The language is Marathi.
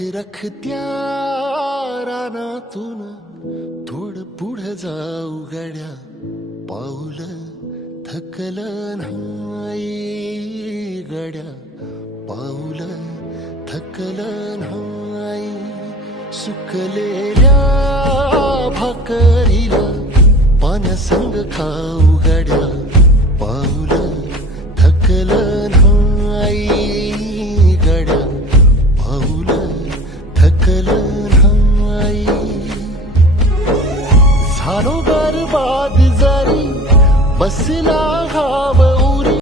रखत्या रानातून थोडं पुढं जाऊ गड्या, पाऊल थकलं नाही गड्या, पाऊल थकलं नाही. सुकलेल्या भाकरीला पाण्यासंग खाऊ गड्या,